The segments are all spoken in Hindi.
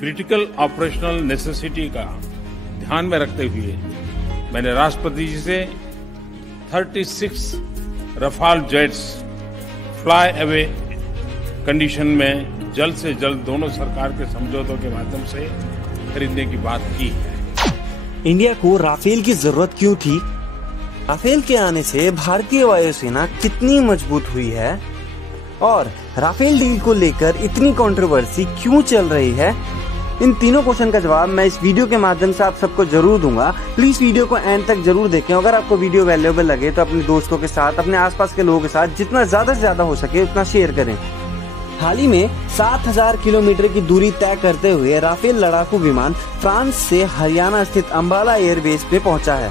क्रिटिकल ऑपरेशनल नेसेसिटी का ध्यान में रखते हुए मैंने राष्ट्रपति जी से 36 Rafale jets fly away condition में जल्द से जल्द दोनों सरकार के समझौतों के माध्यम से खरीदने की बात की है। इंडिया को राफेल की जरूरत क्यों थी? राफेल के आने से भारतीय वायुसेना कितनी मजबूत हुई है और राफेल डील को लेकर इतनी कंट्रोवर्सी क्यों चल रही है, इन तीनों क्वेश्चन का जवाब मैं इस वीडियो के माध्यम से आप सबको जरूर दूंगा। प्लीज वीडियो को एंड तक जरूर देखें। अगर आपको वीडियो वैल्यूएबल लगे तो अपने दोस्तों के साथ, अपने आसपास के लोगों के साथ जितना ज्यादा से ज्यादा हो सके उतना शेयर करें। हाल ही में 7000 किलोमीटर की दूरी तय करते हुए राफेल लड़ाकू विमान फ्रांस से हरियाणा स्थित अंबाला एयरबेस पे पहुंचा है।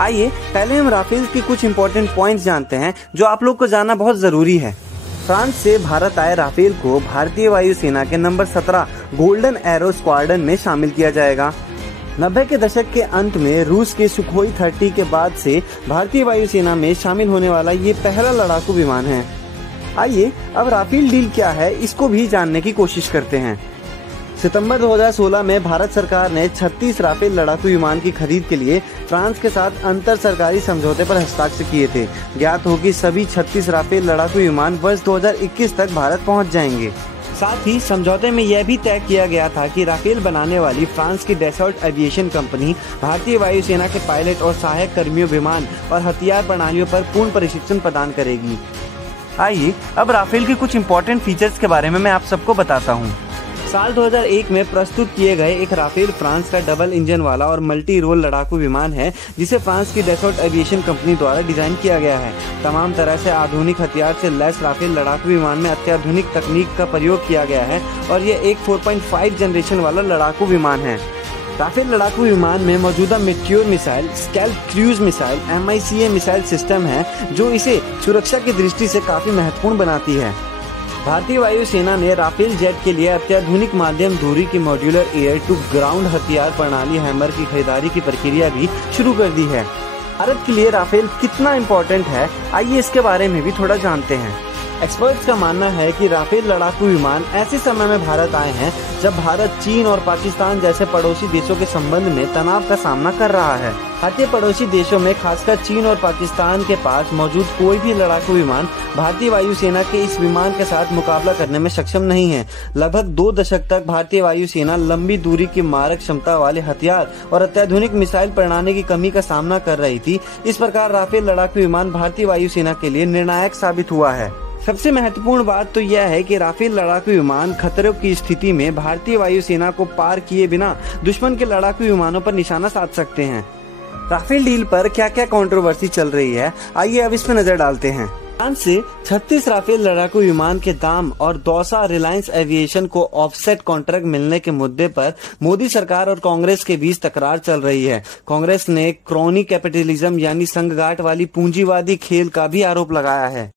आइए पहले हम राफेल के कुछ इंपॉर्टेंट पॉइंट्स जानते हैं जो आप लोग को जानना बहुत जरूरी है। फ्रांस से भारत आए राफेल को भारतीय वायुसेना के नंबर 17 गोल्डन एरो स्क्वाड्रन में शामिल किया जाएगा। 90 के दशक के अंत में रूस के सुखोई 30 के बाद से भारतीय वायुसेना में शामिल होने वाला ये पहला लड़ाकू विमान है। आइए अब राफेल डील क्या है इसको भी जानने की कोशिश करते हैं। सितंबर 2016 में भारत सरकार ने 36 राफेल लड़ाकू विमान की खरीद के लिए फ्रांस के साथ अंतर सरकारी समझौते पर हस्ताक्षर किए थे। ज्ञात हो कि सभी 36 राफेल लड़ाकू विमान वर्ष 2021 तक भारत पहुंच जाएंगे। साथ ही समझौते में यह भी तय किया गया था कि राफेल बनाने वाली फ्रांस की डैसॉल्ट एविएशन कंपनी भारतीय वायुसेना के पायलट और सहायक कर्मियों, विमान और हथियार प्रणालियों पर पूर्ण प्रशिक्षण प्रदान करेगी। आइए अब राफेल के कुछ इंपॉर्टेंट फीचर्स के बारे में मैं आप सबको बताता हूँ। साल 2001 में प्रस्तुत किए गए एक राफेल फ्रांस का डबल इंजन वाला और मल्टी रोल लड़ाकू विमान है जिसे फ्रांस की डैसॉल्ट एविएशन कंपनी द्वारा डिजाइन किया गया है। तमाम तरह से आधुनिक हथियार से लैस राफेल लड़ाकू विमान में अत्याधुनिक तकनीक का प्रयोग किया गया है और यह एक 4.5 जनरेशन वाला लड़ाकू विमान है। राफेल लड़ाकू विमान में मौजूदा meteor missile, scalp cruise missile, MICA missile system है जो इसे सुरक्षा की दृष्टि से काफी महत्वपूर्ण बनाती है। भारतीय वायुसेना ने राफेल जेट के लिए अत्याधुनिक माध्यम दूरी की मॉड्यूलर एयर टू ग्राउंड हथियार प्रणाली हैमर की खरीदारी की प्रक्रिया भी शुरू कर दी है। भारत के लिए राफेल कितना इम्पोर्टेंट है, आइए इसके बारे में भी थोड़ा जानते हैं। एक्सपर्ट्स का मानना है कि राफेल लड़ाकू विमान ऐसे समय में भारत आए हैं जब भारत चीन और पाकिस्तान जैसे पड़ोसी देशों के संबंध में तनाव का सामना कर रहा है। भारतीय पड़ोसी देशों में खासकर चीन और पाकिस्तान के पास मौजूद कोई भी लड़ाकू विमान भारतीय वायुसेना के इस विमान के साथ मुकाबला करने में सक्षम नहीं है। लगभग 2 दशक तक भारतीय वायुसेना लंबी दूरी की मारक क्षमता वाले हथियार और अत्याधुनिक मिसाइल प्रणाली की कमी का सामना कर रही थी। इस प्रकार राफेल लड़ाकू विमान भारतीय वायुसेना के लिए निर्णायक साबित हुआ है। सबसे महत्वपूर्ण बात तो यह है कि राफेल लड़ाकू विमान खतरों की स्थिति में भारतीय वायुसेना को पार किए बिना दुश्मन के लड़ाकू विमानों पर निशाना साध सकते हैं। राफेल डील पर क्या क्या कंट्रोवर्सी चल रही है, आइए अब इस पर नजर डालते हैं। फ्रांस से 36 राफेल लड़ाकू विमान के दाम और दौसा रिलायंस एविएशन को ऑफसेट कॉन्ट्रैक्ट मिलने के मुद्दे पर मोदी सरकार और कांग्रेस के बीच तकरार चल रही है। कांग्रेस ने क्रोनी कैपिटलिज्म यानी संघगांठ वाली पूंजीवादी खेल का भी आरोप लगाया है।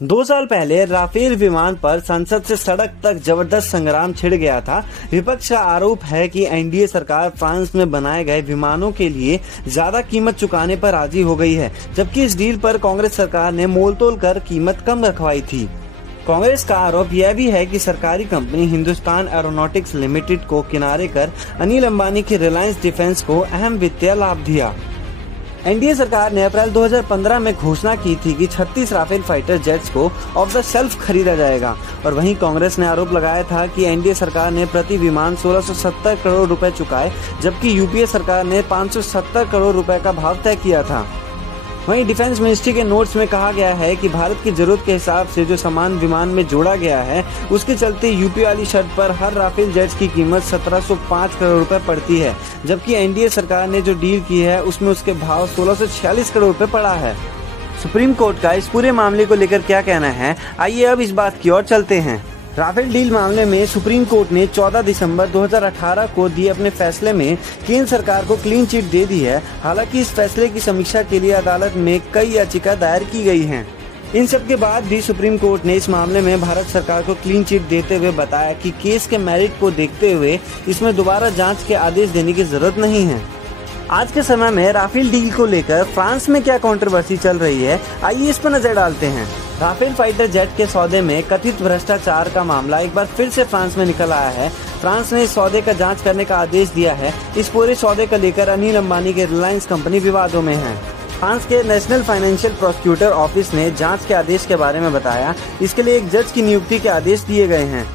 2 साल पहले राफेल विमान पर संसद से सड़क तक जबरदस्त संग्राम छिड़ गया था। विपक्ष का आरोप है कि एनडीए सरकार फ्रांस में बनाए गए विमानों के लिए ज्यादा कीमत चुकाने पर राजी हो गई है, जबकि इस डील पर कांग्रेस सरकार ने मोलतोल कर कीमत कम रखवाई थी। कांग्रेस का आरोप यह भी है कि सरकारी कंपनी हिंदुस्तान एरोनॉटिक्स लिमिटेड को किनारे कर अनिल अंबानी की रिलायंस डिफेंस को अहम वित्तीय लाभ दिया। एनडीए सरकार ने अप्रैल 2015 में घोषणा की थी कि 36 राफेल फाइटर जेट्स को ऑफ द शेल्फ खरीदा जाएगा और वहीं कांग्रेस ने आरोप लगाया था कि एनडीए सरकार ने प्रति विमान 1670 करोड़ रुपए चुकाए, जबकि यूपीए सरकार ने 570 करोड़ रुपए का भाव तय किया था। वहीं डिफेंस मिनिस्ट्री के नोट्स में कहा गया है कि भारत की जरूरत के हिसाब से जो सामान विमान में जोड़ा गया है उसके चलते यूपी वाली शर्त पर हर राफेल जेट्स की कीमत 1705 करोड़ रुपए पड़ती है, जबकि एनडीए सरकार ने जो डील की है उसमें उसके भाव 1646 करोड़ रुपए पड़ा है। सुप्रीम कोर्ट का इस पूरे मामले को लेकर क्या कहना है, आइए अब इस बात की ओर चलते हैं। राफेल डील मामले में सुप्रीम कोर्ट ने 14 दिसंबर 2018 को दिए अपने फैसले में केंद्र सरकार को क्लीन चिट दे दी है। हालांकि इस फैसले की समीक्षा के लिए अदालत में कई याचिका दायर की गई हैं। इन सब के बाद भी सुप्रीम कोर्ट ने इस मामले में भारत सरकार को क्लीन चिट देते हुए बताया कि केस के मेरिट को देखते हुए इसमें दोबारा जांच के आदेश देने की जरूरत नहीं है। आज के समय में राफेल डील को लेकर फ्रांस में क्या कंट्रोवर्सी चल रही है, आइए इस पर नजर डालते हैं। राफेल फाइटर जेट के सौदे में कथित भ्रष्टाचार का मामला एक बार फिर से फ्रांस में निकल आया है। फ्रांस ने इस सौदे का जांच करने का आदेश दिया है। इस पूरे सौदे को लेकर अनिल अंबानी की रिलायंस कंपनी विवादों में है। फ्रांस के नेशनल फाइनेंशियल प्रोसिक्यूटर ऑफिस ने जांच के आदेश के बारे में बताया। इसके लिए एक जज की नियुक्ति के आदेश दिए गए हैं।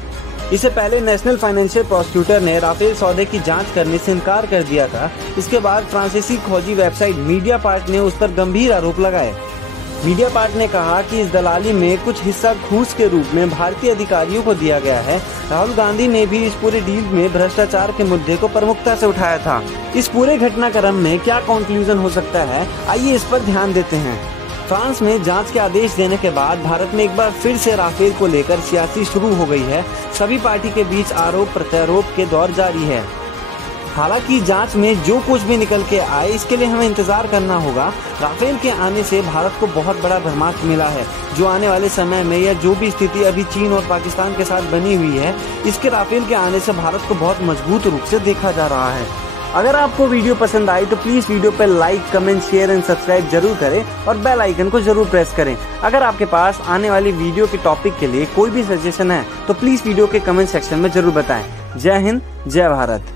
इससे पहले नेशनल फाइनेंशियल प्रोसिक्यूटर ने राफेल सौदे की जांच करने से इनकार कर दिया था। इसके बाद फ्रांसीसी खोजी वेबसाइट मीडियापार्ट ने उस पर गंभीर आरोप लगाए। मीडियापार्ट ने कहा कि इस दलाली में कुछ हिस्सा घूस के रूप में भारतीय अधिकारियों को दिया गया है। राहुल गांधी ने भी इस पूरे डील में भ्रष्टाचार के मुद्दे को प्रमुखता से उठाया था। इस पूरे घटनाक्रम में क्या कंक्लूजन हो सकता है, आइए इस पर ध्यान देते हैं। फ्रांस में जांच के आदेश देने के बाद भारत में एक बार फिर से राफेल को लेकर सियासी शुरू हो गई है। सभी पार्टी के बीच आरोप प्रत्यारोप के दौर जारी है। हालांकि जांच में जो कुछ भी निकल के आए, इसके लिए हमें इंतजार करना होगा। राफेल के आने से भारत को बहुत बड़ा भरमाच मिला है। जो आने वाले समय में या जो भी स्थिति अभी चीन और पाकिस्तान के साथ बनी हुई है, इसके राफेल के आने से भारत को बहुत मजबूत रूप से देखा जा रहा है। अगर आपको वीडियो पसंद आई तो प्लीज वीडियो पर like, comment, share and subscribe जरूर करें और बेल आइकन को जरूर प्रेस करें। अगर आपके पास आने वाली वीडियो के टॉपिक के लिए कोई भी सजेशन है तो प्लीज वीडियो के कमेंट सेक्शन में जरूर बताएं। जय हिंद, जय भारत।